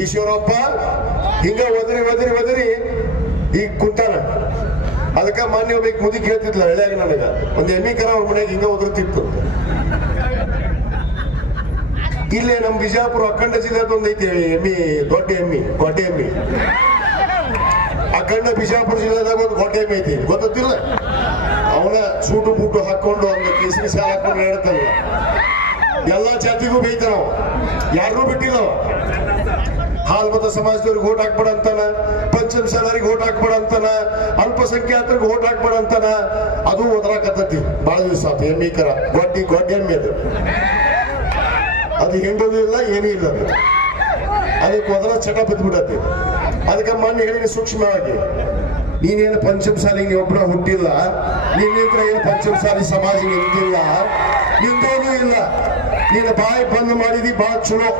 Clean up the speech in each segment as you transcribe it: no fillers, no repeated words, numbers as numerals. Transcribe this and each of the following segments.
ಈಶ್ವರಪ್ಪ ಹಿಂಗ ಒದರಿ ಈಗ ಕುಂತಾನ. ಅದಕ್ಕ ಮಾನ್ಯ ಒಬ್ಬ ಮುದುಕಿ ಹೇಳ್ತಿದ್ಲ ಹಳ್ಳಿಯಾಗ ನನಗ ಒಂದು ಎಮ್ಮಿ ಕರ ಅವ್ರ ಮನೆಯಾಗ ಹಿಂಗ ಒದರ್ತಿತ್ತು. ಇಲ್ಲೇ ನಮ್ ಬಿಜಾಪುರ ಅಖಂಡ ಜಿಲ್ಲೆದ ಒಂದ್ ಐತಿ ಎಮ್ಮಿ, ದೊಡ್ಡ ಎಮ್ಮಿ, ಗೊಡ್ಡೆ ಎಮ್ಮಿ. ಅಖಂಡ ಬಿಜಾಪುರ ಜಿಲ್ಲೆದಾಗ ಒಂದು ಗೊಡ್ಡೆ ಎಮ್ಮಿ ಐತಿ, ಗೊತ್ತಿಲ್ಲ. ಅವನ ಸೂಟು ಬೂಟು ಹಾಕೊಂಡು ಒಂದು ಕೇಸರಿ ಶಾಲ ಹಾಕೊಂಡು ಹೇಳ್ತಾನ. ಎಲ್ಲಾ ಜಾತಿಗೂ ಬೈತಾನ, ಯಾರನ್ನೂ ಬಿಟ್ಟಿಲ್ಲ. ಹಾಲ್ಮತ ಸಮಾಜದವ್ರಿಗೆ ಓಟ್ ಹಾಕ್ಬೇಡ ಅಂತಾನ, ಪಂಚಮಸಾಲರಿಗೆ ಓಟ್ ಹಾಕ್ಬೇಡ ಅಂತಾನ, ಅಲ್ಪಸಂಖ್ಯಾತರಿಗೆ ಓಟ್ ಹಾಕ್ಬೇಡ ಅಂತಾನ. ಅದು ಓದ್ರಾಕತ್ತತಿ ಬಹಳ ದಿವಸ ಆತು. ಎಮ್ಮಿ ಕರ ಗೊಡ್ಡೆ ಎಮ್ಮಿ ಅದು ಹೆಂಡದು ಇಲ್ಲ, ಏನೂ ಇಲ್ಲ. ಅದಕ್ಕೆ ಮೊದಲ ಚಟ ಬಿದ್ದ್ಬಿಡತ್ತೆ. ಅದಕ್ಕೆ ಮೊನ್ನೆ ಹೇಳಿ ಸೂಕ್ಷ್ಮವಾಗಿ, ನೀನೇನು ಪಂಚಮಸಾಲಿಗೆ ನೀ ಒಬ್ಬನ ಹುಟ್ಟಿಲ್ಲ, ನಿನ್ನಿಂತ್ರ ಏನು ಪಂಚಮಸಾಲಿ ಸಮಾಜ ನಿಂತಿಲ್ಲ, ನಿಂದೋನು ಇಲ್ಲ. ನೀನು ಬಾಯಿ ಬಂದ್ ಮಾಡಿದಿ ಬಹಳ ಚಲೋ.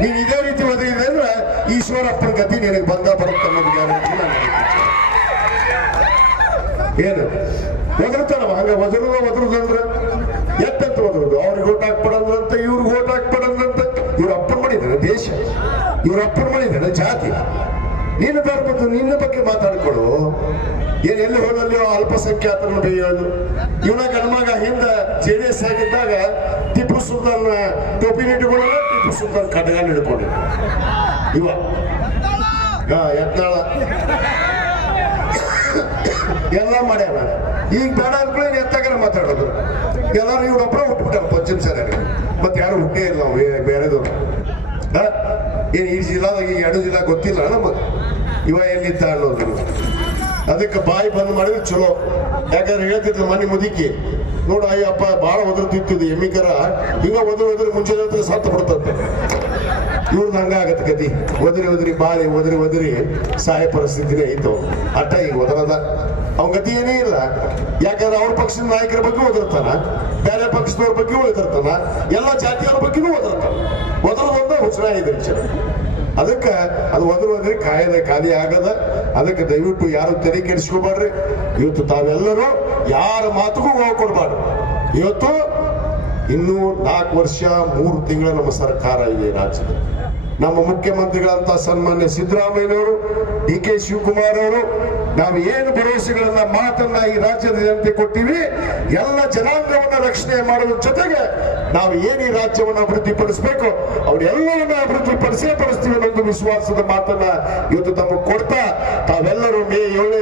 ನೀನ್ ಇದೇ ರೀತಿ ಒದಗಿದ್ರೆ ಅಂದ್ರೆ ಈಶ್ವರಪ್ಪನ ಗತಿ ನಿನಗೆ ಬಂದ ಬರುತ್ತೆ ಅನ್ನೋದು ಗ್ಯಾರಂಟಿ. ಏನು ಒದರ್ತಾನವ ಹಂಗ ಒದರುದಂದ್ರೆ ಎತ್ತಂತ ಒದರುದು. ಅವ್ರಿಗೆ ಓಟ್ ಹಾಕ್ಬಿಡಂದ್ರಂತ, ಇವ್ರಿಗೆ ಓಟ್ ಹಾಕ್ಬಿಡಂದ್ರಂತ. ಇವ್ರ ಅಪ್ಪನ ಮಾಡಿದಾರೆ ದೇಶ, ಇವ್ರ ಅಪ್ಪನ ಮಾಡಿದಾರೆ ಜಾತಿ. ನಿನ್ನ ಧರ್ಮದ್ದು ನಿನ್ನ ಬಗ್ಗೆ ಮಾತಾಡ್ಕೊಡು. ಏನ್ ಎಲ್ಲಿ ಹೋದಲ್ಲಿ ಅಲ್ಪಸಂಖ್ಯಾತರನ್ನು ಬೇಯೋದು. ಇವನ ಗಣಮಗ ಹಿಂದ JDS ಆಗಿದ್ದಾಗ ಟಿಪ್ಪು ಸುಲ್ತಾನ್ ಟೋಪಿನ ಇಟ್ಕೊಳ್ಳೋಣ, ಟಿಪ್ಪು ಸುಲ್ತಾನ್ ಖಡ್ಗಾನ ಹಿಡ್ಕೊಂಡು ಇವ ಯತ್ನಾಳ ಎಲ್ಲ ಮಾಡ್ಯಾನ. ಈಗ ಬೇಡ ಅನ್ಕೊಳ್ಳಿ ಎತ್ತಾಗಾರ ಮಾತಾಡೋದು. ಎಲ್ಲಾರು ಇವ್ರೊಬ್ಬರ ಹುಟ್ಬಿಟ್ಟಾರ ಪಂಚಮಸಾಲಿ. ಮತ್ತೆ ಯಾರು ಹುಟ್ಟೇ ಇಲ್ಲ ನಾವು ಬೇರೆದವ್ರು. ಏನ್ ಈ ಜಿಲ್ಲಾದಾಗ ಈ 2 ಜಿಲ್ಲಾ ಗೊತ್ತಿಲ್ಲ ನಮಗೆ ಇವ ಎಲ್ಲಿದ್ದ ಅನ್ನೋದು. ಅದಕ್ಕೆ ಬಾಯಿ ಬಂದ್ ಮಾಡಿದ್ರೆ ಚಲೋ. ಯಾಕಂದ್ರೆ ಹೇಳ್ತಿದ್ಲು ಮನೆ ಮುದುಕಿ, ನೋಡು ಅಯ್ಯಪ್ಪ ಬಾಳ ಒದರ್ತಿತ್ತು ಎಮ್ಮಿ ಕರ, ಹಿಂಗ ಒದರಿ ಮುಂಚೆ ಸತ್ತು ಬಿಡ್ತಂತೆ. ಇವ್ರದ್ದು ಹಂಗ ಆಗತ್ತೆ ಗತಿ. ಒದರಿ ಬಾರಿ ಒದರಿ ಸಹಾಯ ಪರಿಸ್ಥಿತಿನೇ ಐತು. ಅಟ್ಟ ಈಗ ಒದರದ ಅವನ ಗತಿ ಏನೇ ಇಲ್ಲ. ಯಾಕಂದ್ರೆ ಅವ್ರ ಪಕ್ಷದ ನಾಯಕರ ಬಗ್ಗೆ ಒದರ್ತಾನ, ಬೇರೆ ಪಕ್ಷದವ್ರ ಬಗ್ಗೆ ಒದರ್ತಾನ, ಎಲ್ಲ ಜಾತಿಯವ್ರ ಬಗ್ಗೆನೂ ಒದರ್ತಾನ. ಒದರದೊಂದ ಹುಚ್ಚ ಇದೆ. ಅದಕ್ಕೆ ಅದು ಒದರಿ ಖಾಲಿ ಆಗದ. ಅದಕ್ಕೆ ದಯವಿಟ್ಟು ಯಾರು ತೆರೆ ಕೆಡಿಸ್ಕೋಬಾರ್ರಿ. ಇವತ್ತು ತಾವೆಲ್ಲರೂ ಯಾರ ಮಾತುಗೂ ಹೋಗ್ಕೊಡ್ಬಾರ್ದು. ಇವತ್ತು ಇನ್ನೂ 4 ವರ್ಷ 3 ತಿಂಗಳ ನಮ್ಮ ಸರ್ಕಾರ ಇದೆ ರಾಜ್ಯದಲ್ಲಿ. ನಮ್ಮ ಮುಖ್ಯಮಂತ್ರಿಗಳಂತ ಸನ್ಮಾನ್ಯ ಸಿದ್ದರಾಮಯ್ಯನವರು, DK ಶಿವಕುಮಾರ್ ಅವರು, ನಾವು ಏನು ಭರವಸೆಗಳನ್ನ ಮಾತನ್ನ ಈ ರಾಜ್ಯದ ಜನತೆ ಕೊಟ್ಟಿವಿ, ಎಲ್ಲ ಜನಾಂಗವನ್ನ ರಕ್ಷಣೆ ಮಾಡೋದ್ರ ಜೊತೆಗೆ ನಾವು ಏನು ಈ ರಾಜ್ಯವನ್ನು ಅಭಿವೃದ್ಧಿಪಡಿಸಬೇಕು ಅವ್ರೆಲ್ಲವನ್ನ ಅಭಿವೃದ್ಧಿಪಡಿಸೇ ಪಡಿಸ್ತೀವಿ ಅನ್ನೋ ವಿಶ್ವಾಸದ ಮಾತನ್ನ ಇವತ್ತು ತಮಗೆ ಕೊಡ್ತಾ ತಾವೆಲ್ಲರೂ ಮೇ 7